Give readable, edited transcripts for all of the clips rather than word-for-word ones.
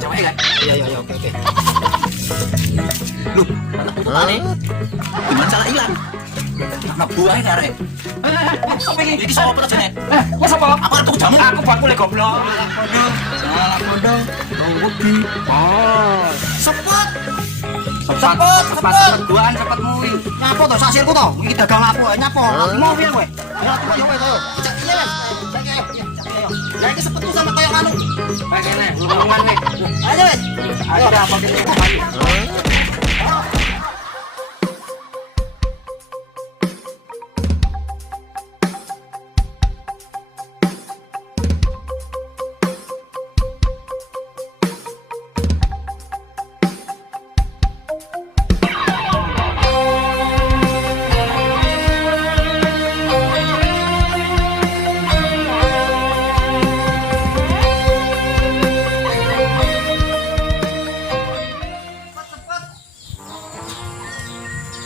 Cewek kan? Iya, oke. Lu, aneh. Gimana cara hilang? Anak buahnya karek. Sampai ini sama apa aja nih? Mas apa? Aku ada tuh jamu. Aku bangku le goblok. Salah kodong. Rugi. Oh. Sepet. Cepat duaan cepat mui. Nyapo to sasirku to. Iki dagang lapo nyapo. Mau piye kowe? Ya aku yo kowe. Cek iya men. Cek ayo. Ya iki sepet sama kayak anu. Kayak ngene, hubungan nih. Ayo wes. Ada apa gitu?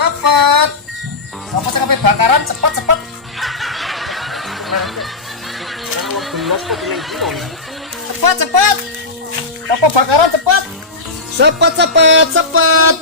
Cepet. Apa sih kafe bakaran cepet. Cepet. Apa bakaran cepet. Cepet.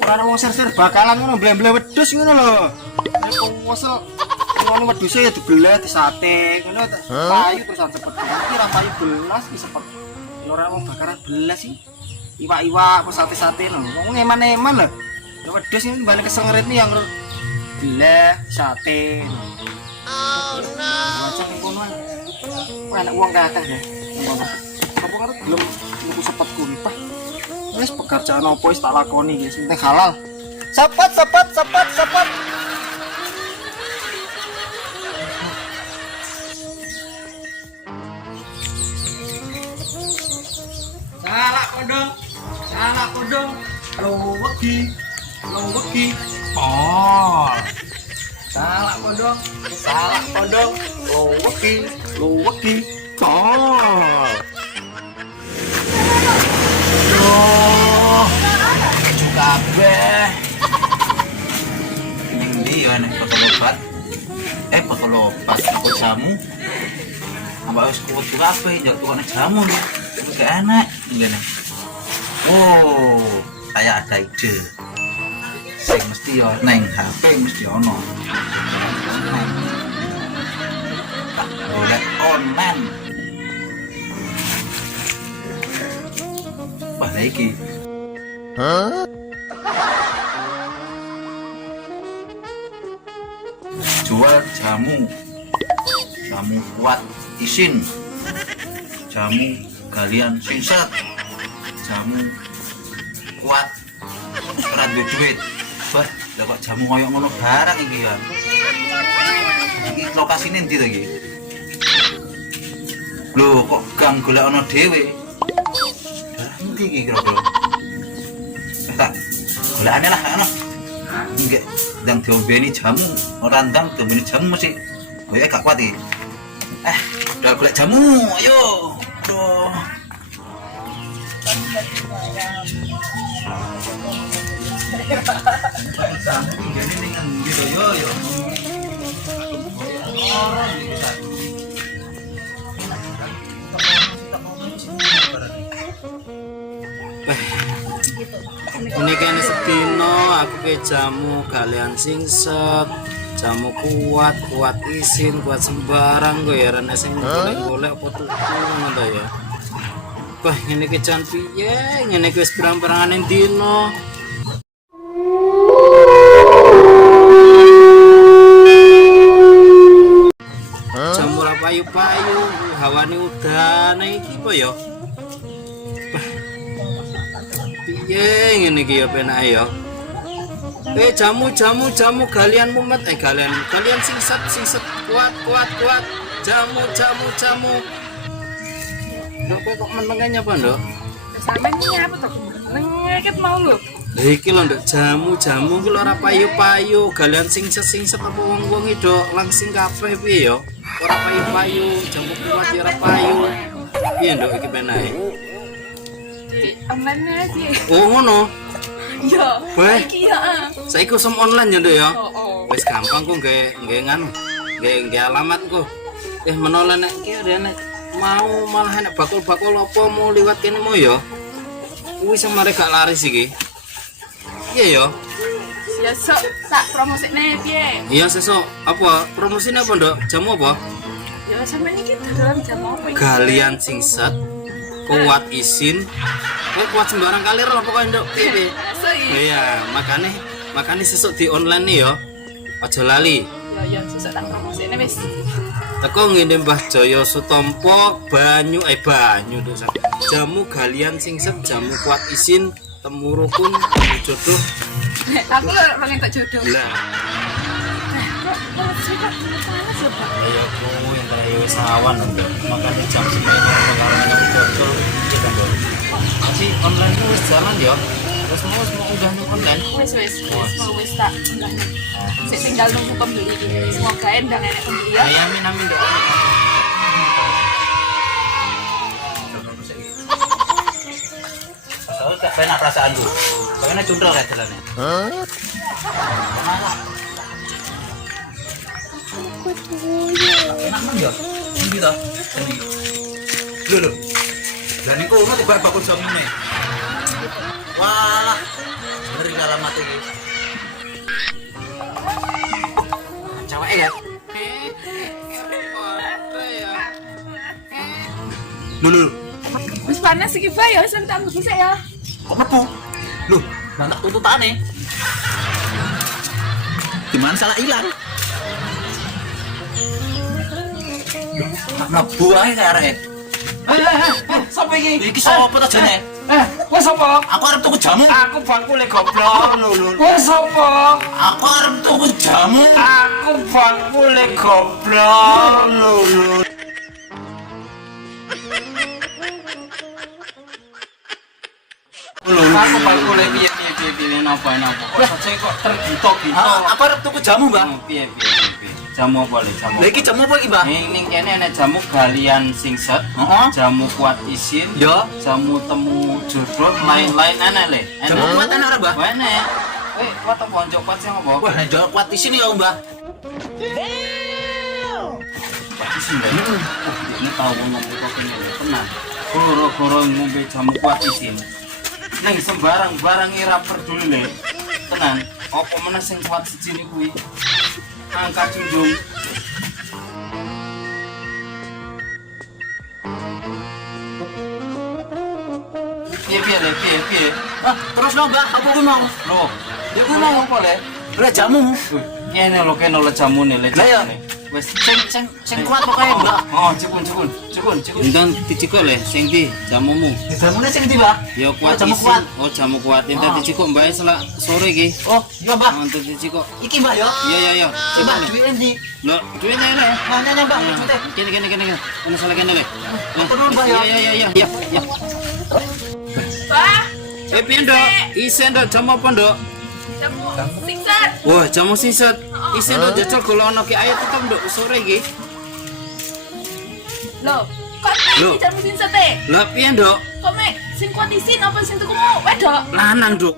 Ora wong ser bakalan ngono blem-blem wedhus ngono lho. Nek wong wesel ngono wedhuse ya dibelah disate ngono payu terusan cepet. Iki ra payu belas iki cepet. Ora wong bakaran belas sih. Iwak-iwak apa sate-sate lho. Wong eman-eman lho. Ya wedhus ini balik ke sengerit nih yang belah sate. Oh no. Macam ngono. Enak wong kakak ya. Ngono. Apa karo belum nuku sepet kumpah. Wis pekerjaan opo wis tak lakoni guys, penting halal. Sepet. Salah kodong. Lo wegi. Oh. Salah kodong. Lo wegi. Oh. Kabeh. Ning ndi yo nek botol obat aku jamu. Ambak wis kuwat kabeh njak tukane jamu lho. Itu gak enak ngene. Oh, kayak ada ide. Sing mesti yo neng HP mesti ono. Golek online. Wah, iki. Jual jamu kuat isin, jamu galian singset, jamu kuat ora duit. Wah, lha kok jamu koyo ngono barang iki ya. Iki lokasine ndi to iki? Lho, kok gang golek ono dhewe? Ndi iki kira-kira? Tak golekane lah ono. Nggih, ndang diombeni jamu, ora ndang diombeni jamu mesti koyo gak kuat iki. Udah golek jamu, ayo. Aduh. Jamu ngene ning ngendi to yo. Ini kan sedino aku ke jamu kalian singset, jamu kuat isin, kuat sembarang gue ya rene sing golek apa tuku ngono to ya. Wah, ini ke jan piye? Ngene iki wis pirang-pirangan dino. Jamu ra payu-payu, hawane udan iki apa ya? Piye ngene iki ya penake ya. Jamu galian mumet galian singset kuat. Jamu. Lho kok menengnya apa, Nduk? Sampeyan iki apa to? Nengeket mau lho. Lha iki lho, Nduk, jamu ki lho ora payu-payu, galian singset apa wong-wong iki langsing kabeh piye ya? Ora payu-payu, jamu kuat ya ora payu. Piye, Nduk, iki penake? Online aja. Oh, ngono. Iya. Weh. Iki ya. Saiki usum online ya, Nduk ya. Oh. Wis gampang kok nggih nganu. Nggih alamat kok. Menoleh nek ki nek mau malah enak bakul-bakul apa mau liwat kene mau ya. Kuwi semare gak laris iki. Iya ya. Ya sok tak promosikne piye? Iya sesuk apa promosinya apa ndok? Jamu apa? Ya sampeyan iki dalam jam apa iki? Galian singset, kuat isin, kuat sembarang kalir lah pokoknya ndok. Piye? Sok iki. Iya, makane sesuk di online nih ya. Aja lali. Ya sesuk tak promosikne wis. Teko ngene Mbah Jaya Sutompo banyu nduk. Jamu galian singset, jamu kuat isin, temu rukun, jodoh. Aku lho pengen tak jodoh. Lah, Kok suka panas lho, Pak? ayo kuwi entar yo wis awan nduk. Makane jam 9 kemarin aku cocol iki kan nduk. Tapi online ku wis jalan ya. Terus mau udah ning online. Wis mau wis tak enggaknya. Sik tinggal nunggu pembeli iki. Semoga endang enek pembeli ya. Ya amin nduk. Soalnya gak penak perasaanku. Soalnya cundel kayak jalannya. Enak man ya? Ini toh? Jadi lho. Dan ini kok tiba bakul jamu nih. Walah. Ngeri alamat iki. Cewek ya? Lho. Wis panas iki, Pak ya, wis tak ambil sik ya. Kok metu? Loh, banyak tuntutane. Gimana salah hilang? Mlebu ae kaya arek. Sapa iki? Iki sapa ta jane? Wes sapa? Aku arep tuku jamu. Aku bangkule goblok. Wes sapa? Aku arep tuku jamu. Aku bangkule goblok. Aku bangkule piye napa. Kok tergitok-gitok. Aku arep tuku jamu, Mbak. Piye. Jamu apa le jamu? Lah iki jamu apa iki, Mbak? Ning kene ana jamu galian singset, jamu kuat isin, Yo. jamu temu jodoh, lain-lain ana le. Jamu kuat ana ora, Mbak? Wene. Kuat apa onjok kuat sing apa? Wah, jamu kuat di sini ya, Mbak. Kuat isin le. Ini tahu ngombe kok kene le, tenang. Goro-goro ngombe jamu kuat isin. Nang sembarang barang ira peduli le. Tenan, apa meneh sing kuat siji kuwi? Angkat junjung. Piye. Terus no, Mbak, apa ku mau? Loh, Ya ku mau apa le? Lah jamu. Kene lho jamune le. Lah ya. Wes Sing kuat pokoknya, Mbak. Oh, cekun. Entan dicikok le sing ndi jamumu? Jamune sing ndi, Mbak? Ya kuat jamu isin. kuat. Oh, jamu kuat. Entan dicikok mbak selak sore iki. Oh, iya, Mbak. Entan dicikok. Iki, Mbak ya. Iya. Mbak, duit ndi? Lho, duwene le. Mana, Mbak, duitnya? Kene. Ono salah kene le. Turun, Mbak, ya. Iya. Pak, Piye, Ndok? Isen, Ndok, jamu apa, Ndok? jamu singset. Wah, jamu singset. Isen, Ndok, jajal golek ono ki ayo tetep, Ndok, sore iki. Loh, kok Loh. iki jamu singset e? Lah piye, Ndok? Kok mek sing kuat isin apa sing tukumu wedok? Lanang, Ndok.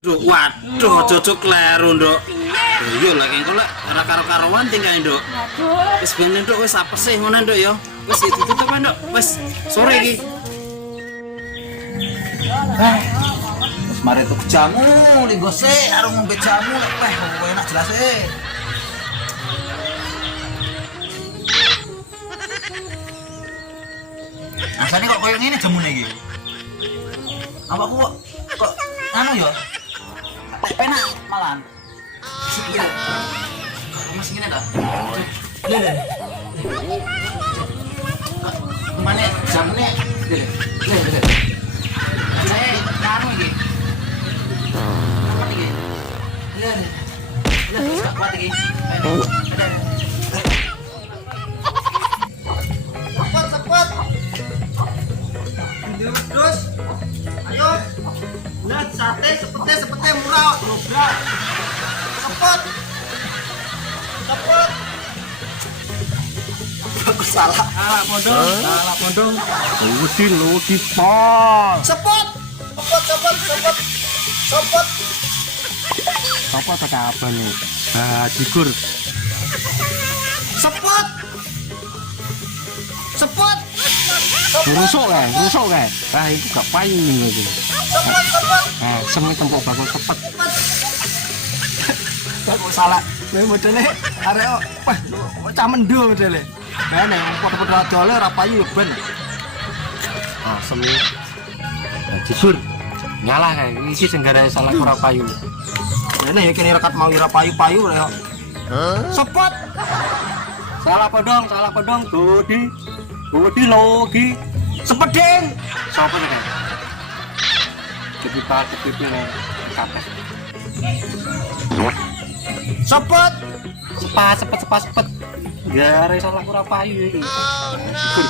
Ndok, waduh, cocok kleru, Ndok. Piye? Iya lah kengko lek ora karo-karoan tinggal Nduk. Waduh. Wis ben Nduk wis apes ngono Nduk ya. Wis ditutup ae Nduk. Wis sore iki. Terus mari tuku jamu, linggo sik karo ngombe jamu lek weh kok enak jelas e. Asane kok koyo ngene jamune iki. Awakku kok anu ya? Penak malahan. Iya. Mas ngene ta? Lho. Mana jamune? Lho. Saya anu iki. Apa iki? Lho. Lho, kuat iki. Cepat. Terus, ayo. Nah, sate sepete murah, dobrak. Cepet. Aku salah. Salah pondong. Ludi pol. Cepet. Apa tak apa nih? Jigur. Cepet. Sepet. Rusuk kae. Ah iku gak payu ning iki. Ah, semi tempok bakul sepet. Kok salah. Kowe modele arek wah cah mendo modele. Bene padha-padha adole ora payu yo ben. Ah, semi. Nah, jujur ngalah kae. Iki sing gara salah ora payu. Bene ya kene rekat mau ora payu-payu yo. Sepet. Salah podong, Budi logi. Sepeding. Sopo sih kae? Kepipa nang kapes. Sepet. Sepet. Gara salah ora payu iki. Jujur.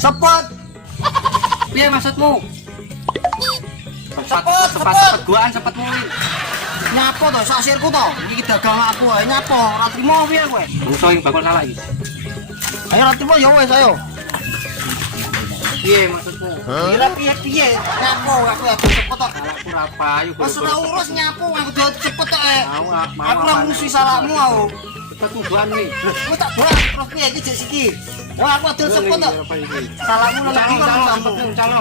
Sepet. Piye maksudmu? Sepet. Guaan sepetmu iki. Nyapo to sasirku to. Iki dagang aku ae nyapo. Ora trimo piye kowe? Rusuh ing bakul salah iki. Ayo ora trimo ya wis ayo. Piye maksudmu? Kira piye? Nyapo aku ya cepet to. Ora payu. Wis ora urus nyapo aku do cepet to ae. Mau Aku ora ngurusi salahmu aku. sepetmu guaan iki. Kowe tak buat terus piye iki jek siki. Wah aku adol cepet to. Salahmu nang ndi Calo.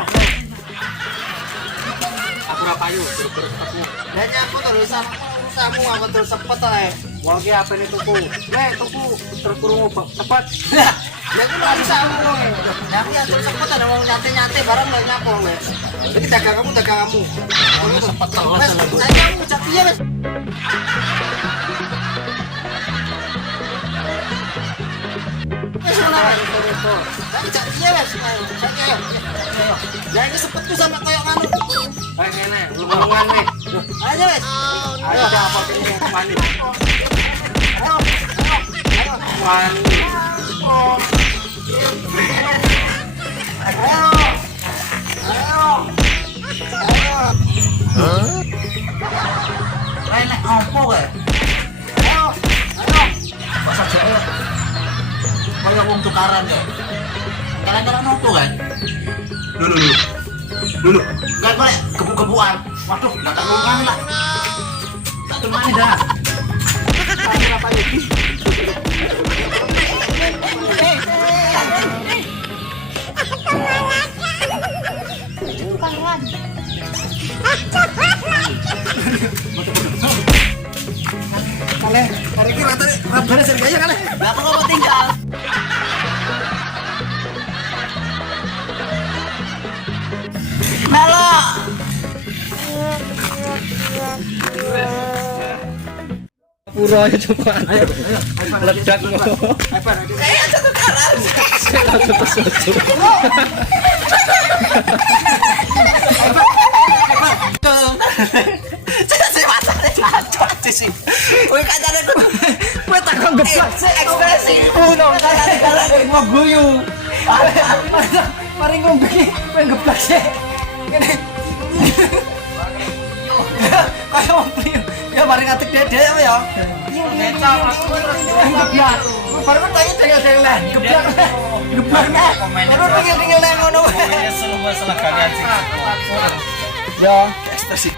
Aku ora payu, gara-gara sepetmu. Lah nyapo to lho salahmu aku adol cepet to ae. Wong iki apene tuku. Tuku terus krungu cepet. Ya aku lagi sama kowe. Ya aku adol cepet ada wong nyate barang lho nyapo kowe. Iki daganganmu. Ono sepet teles Wes, lho. saya kamu cak piye wes. Wes ora. Tapi cak piye wes. Ayo. Ya iki sepetku sama kayak nganu. Ayo ngene, lulungan nih. Ayo wes. Ayo ada apa kene mani. Ayo. Mani. Lek opo kowe? Ayo. Kok sajake kaya wong tukaran ya. Kira-kira nopo kan? Dulu. Enggak boleh gebuk-gebukan. Waduh, enggak terlukan lah. Tak terlukan dah. Apa ini? Kale, hari ini rata sering aja kale. Lah kok mau tinggal? Melo. Pura aja coba. Ayo. Ledak lo. Kayak satu karan. Saya matane lanjut sih. Kowe kancane kowe tak geblak sih ekspresi. Uno kala ngoguyu. Mari ngombe iki kowe geblak sih. Kene. Kayak wong priyo. Ya mari ngatek dede ya. Ngecap aku terus geblak. Baru tanya tinggal geblak. Geblak. Baru tinggal ngono. Seluas kalian sih. Ya, ekspresi.